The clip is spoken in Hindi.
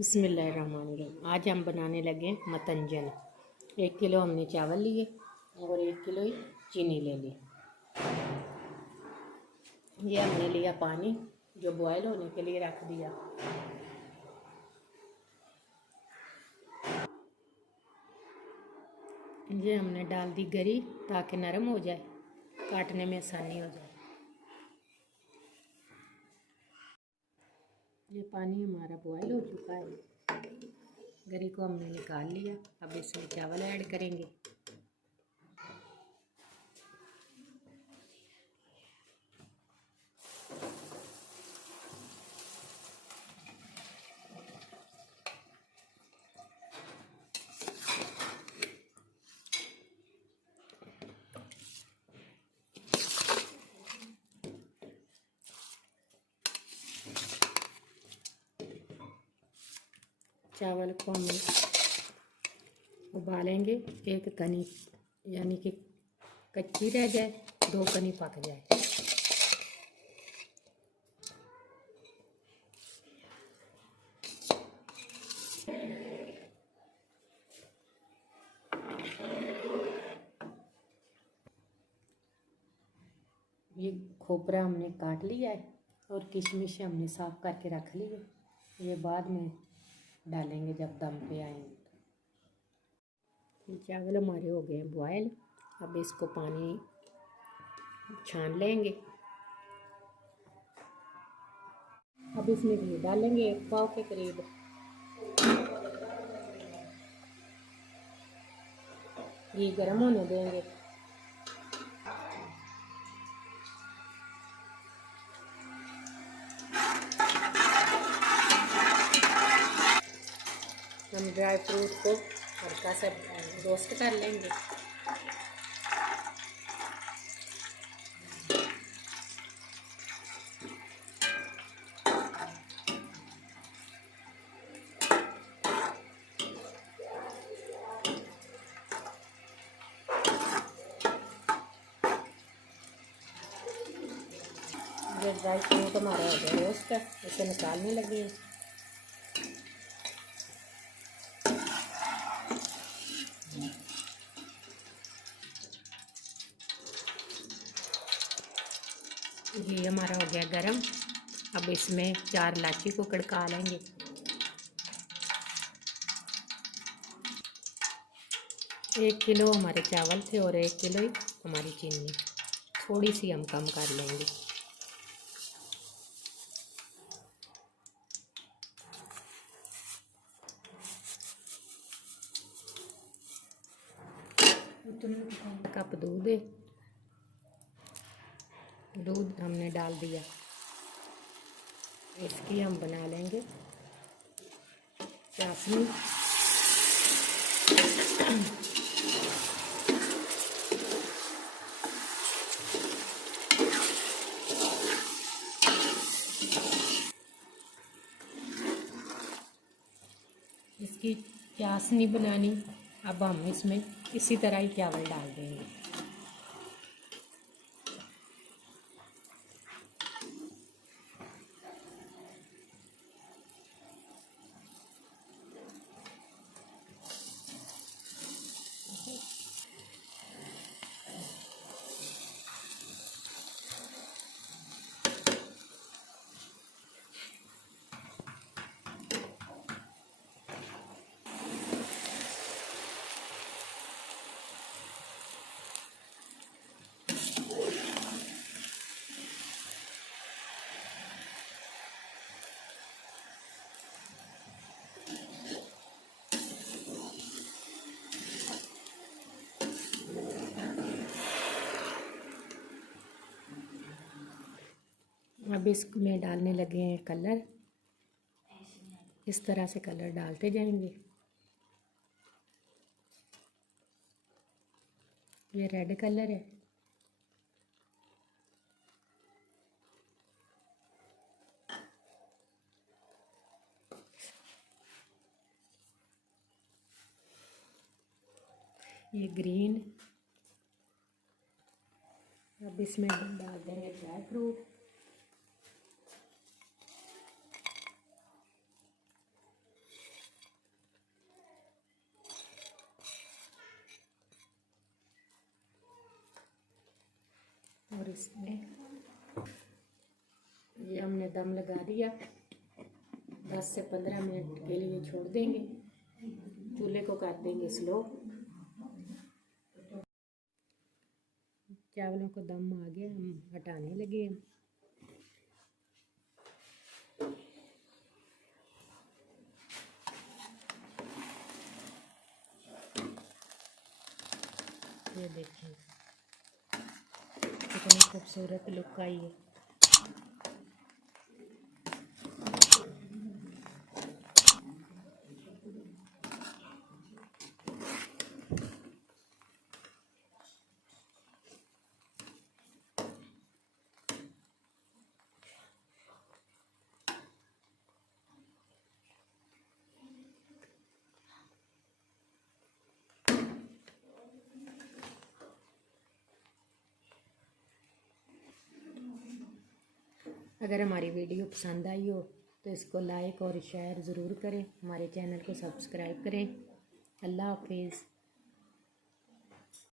बिस्मिल्लाहिर्रहमानिर्रहीम। आज हम बनाने लगे मतंजन। 1 किलो हमने चावल लिए और 1 किलो ही चीनी ले ली। ये हमने लिया पानी जो बॉयल होने के लिए रख दिया। ये हमने डाल दी गरी ताकि नरम हो जाए, काटने में आसानी हो जाए। ये पानी हमारा बॉयल हो चुका है। गरी को हमने निकाल लिया। अब इसमें चावल ऐड करेंगे। चावल को हम उबालेंगे। एक कनी यानी कि कच्ची रह जाए, 2 कनी पक जाए। ये खोपरा हमने काट लिया है और किशमिश हमने साफ करके रख ली है। ये बाद में डालेंगे जब दम पे आएंगे। चावल हमारे हो गए हैं बॉयल। अब इसको पानी छान लेंगे। अब इसमें घी डालेंगे 1 पाव के करीब। घी गर्म होने देंगे। हम ड्राई फ्रूट को हल्का सा रोस्ट कर लेंगे। ये ड्राई फ्रूट हमारा हो गया रोस्ट, इसे निकालने लगे हैं। ये हमारा हो गया गरम। अब इसमें 4 इलायची को कड़का लेंगे। एक किलो हमारे चावल थे और 1 किलो ही हमारी चीनी। थोड़ी सी हम कम कर लेंगे। कप दूध है, दूध हमने डाल दिया। इसकी हम बना लेंगे चाशनी। इसकी चाशनी बनानी। अब हम इसमें इसी तरह ही चावल डाल देंगे। अब इसमें डालने लगे हैं कलर। इस तरह से कलर डालते जाएंगे। ये रेड कलर है। ये ग्रीन। अब इसमें डाल देंगे ड्राई फ्रूट। इसमें ये हमने दम लगा दिया। 10 से 15 मिनट के लिए छोड़ देंगे। चूल्हे को कर देंगे स्लो। चावलों को दम आ गया, हम हटाने लगे। ये देखिए कितनी खूबसूरत लुक आई है। अगर हमारी वीडियो पसंद आई हो तो इसको लाइक और शेयर ज़रूर करें। हमारे चैनल को सब्सक्राइब करें। अल्लाह हाफिज़।